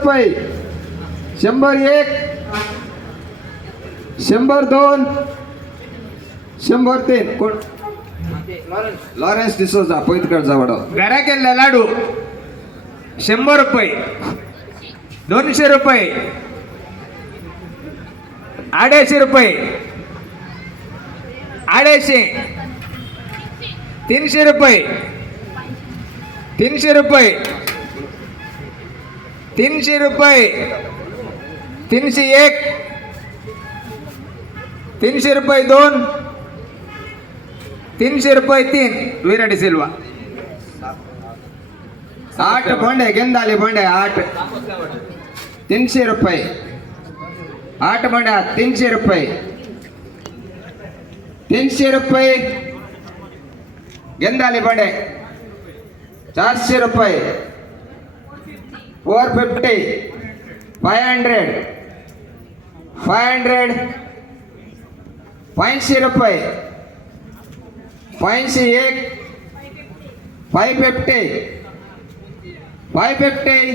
रुपये, 101, 102, 103. कोण? लॉरेन्स डिसोजा, पैतगड जवळ. घरा केलेला लाडू 100 रुपये, 200 रुपये, 250 रुपये, 250, 300 रुपये, 300 रुपये, 300 रुपये, 301, 300 रुपये 2, 300 रुपये 3. विराडी सिल्वा. 8 भांडे गेंदाले भांडे 8, 300 रुपये. 8 भांड्या 300 रुपये, 300 रुपये. गेंदाले भांडे 400 रुपये, 450, 500, 500, 500 रुपये, 501, 550, 550.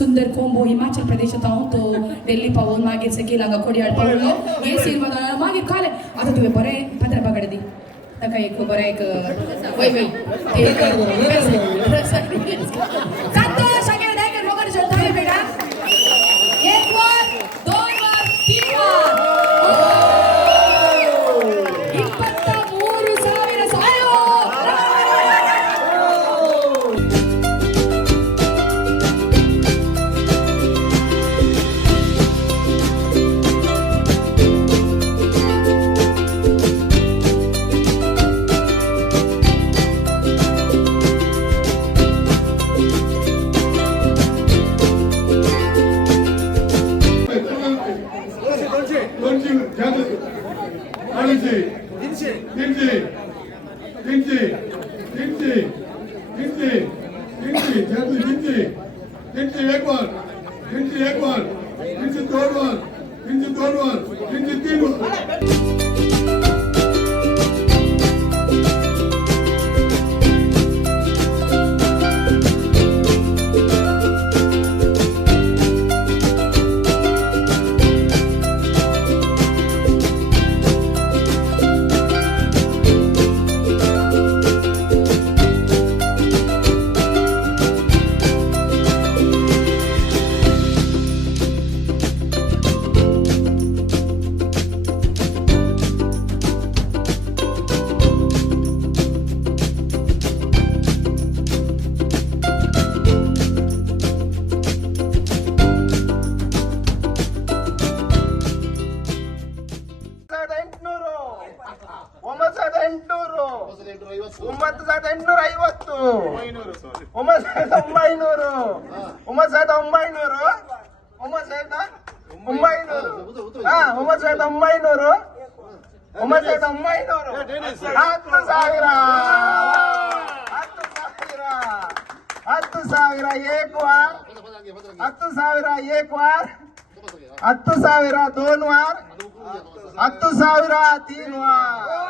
सुंदर कोंबो हिमाचल प्रदेशात आहो तो दिल्ली पाहून मागे केला गा खोडियाळ पाहून हे सिनेमा मागे खाले आता तुम्ही बरे पत्र पकड दी नका एक बरं एक वै वै संतोष सगळे डायकर वगैरे जोडताय बेटा 1 वर 2 वर 3 वर 23,000 ಸಾಯೋ 900 9,900 9,900 10,000 10,000 एक वार 10,000 एक वार 10,000 दोन वार 10,000 तीन वार